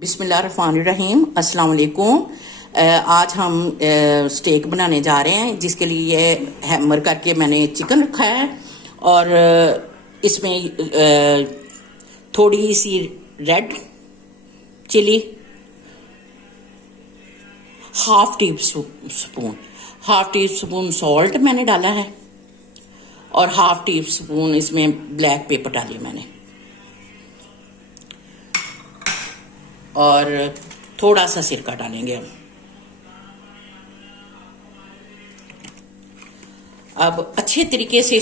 बिस्मिल्लाहिर्रहमानिर्रहीम, अस्सलाम वालेकुम। आज हम स्टेक बनाने जा रहे हैं, जिसके लिए हैमर करके मैंने चिकन रखा है और इसमें थोड़ी सी red chilli, half teaspoon salt मैंने डाला है और हाफ टी स्पून इसमें ब्लैक पेपर डाली मैंने और थोड़ा सा सिरका डालेंगे हम। अब अच्छे तरीके से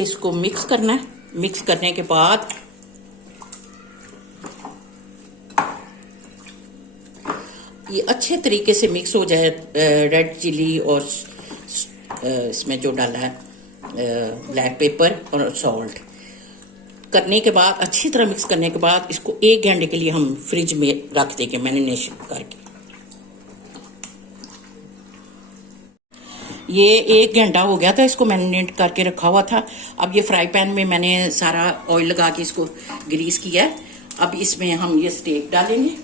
इसको मिक्स करना है। मिक्स करने के बाद ये अच्छे तरीके से मिक्स हो जाए, रेड चिली और इसमें जो डाला है ब्लैक पेपर और सॉल्ट करने के बाद, अच्छी तरह मिक्स करने के बाद इसको 1 घंटे के लिए हम फ्रिज में रख देंगे मैरिनेशन करके। ये 1 घंटा हो गया था इसको मैरिनेट करके रखा हुआ था। अब ये फ्राई पैन में मैंने सारा ऑयल लगा के इसको ग्रीस किया है। अब इसमें हम ये स्टेक डालेंगे।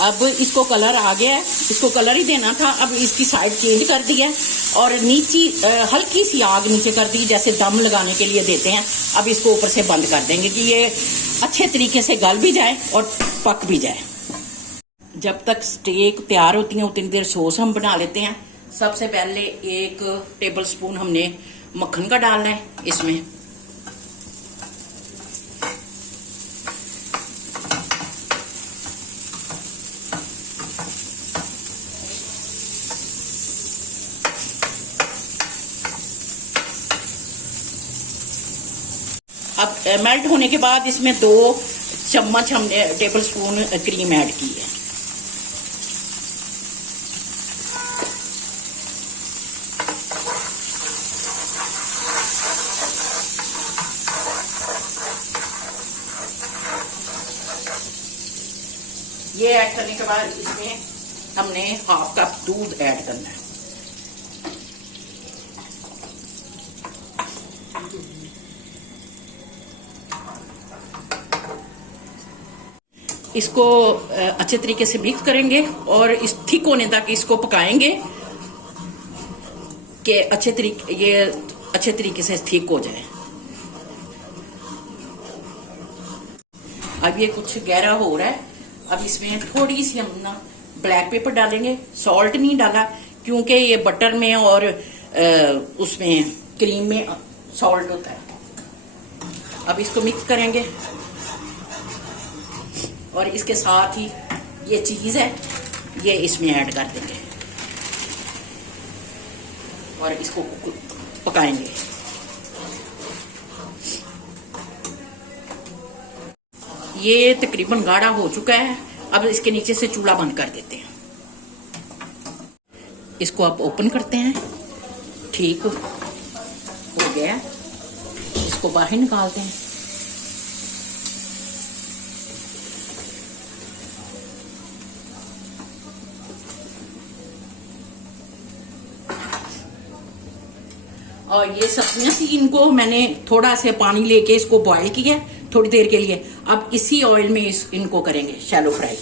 अब इसको कलर आ गया है, इसको कलर ही देना था। अब इसकी साइड चेंज कर दी है और नीचे हल्की सी आग नीचे कर दी, जैसे दम लगाने के लिए देते हैं। अब इसको ऊपर से बंद कर देंगे कि ये अच्छे तरीके से गल भी जाए और पक भी जाए। जब तक स्टेक तैयार होती है उतनी देर सॉस हम बना लेते हैं। सबसे पहले 1 टेबल स्पून हमने मक्खन का डालना है इसमें। अब मेल्ट होने के बाद इसमें 2 चम्मच हमने टेबल स्पून क्रीम ऐड की है। ये ऐड करने के बाद इसमें हमने हाफ कप दूध ऐड करना है। इसको अच्छे तरीके से मिक्स करेंगे और इस थिक होने तक इसको पकाएंगे कि ये अच्छे तरीके से थिक हो जाए। अब ये कुछ गहरा हो रहा है। अब इसमें थोड़ी सी हम ना ब्लैक पेपर डालेंगे। सॉल्ट नहीं डाला क्योंकि ये बटर में और उसमें क्रीम में सॉल्ट होता है। अब इसको मिक्स करेंगे और इसके साथ ही ये चीज है ये इसमें ऐड कर देंगे और इसको पकाएंगे। ये तकरीबन गाढ़ा हो चुका है। अब इसके नीचे से चूल्हा बंद कर देते हैं। इसको आप ओपन करते हैं। ठीक हो गया, इसको बाहर निकालते हैं। और ये सब्जियां थी, इनको मैंने थोड़ा सा पानी लेके इसको बॉईल किया थोड़ी देर के लिए। अब इसी ऑयल में इनको करेंगे शैलो फ्राई।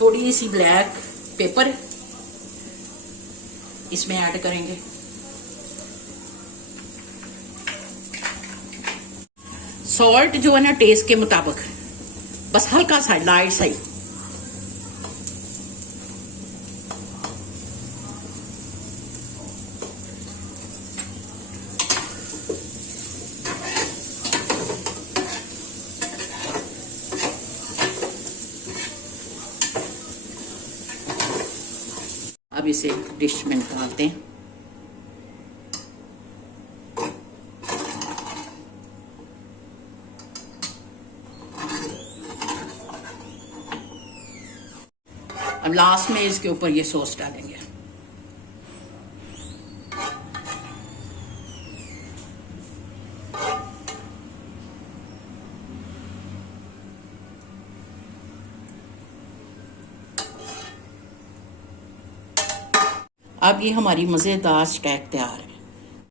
थोड़ी सी ब्लैक पेपर इसमें ऐड करेंगे। सॉल्ट जो है ना टेस्ट के मुताबिक, बस हल्का सा लाइट सा ही। अब इसे डिश में निकालते हैं। अब लास्ट में इसके ऊपर ये सॉस डालेंगे। अब ये हमारी मज़ेदार स्टैक तैयार है।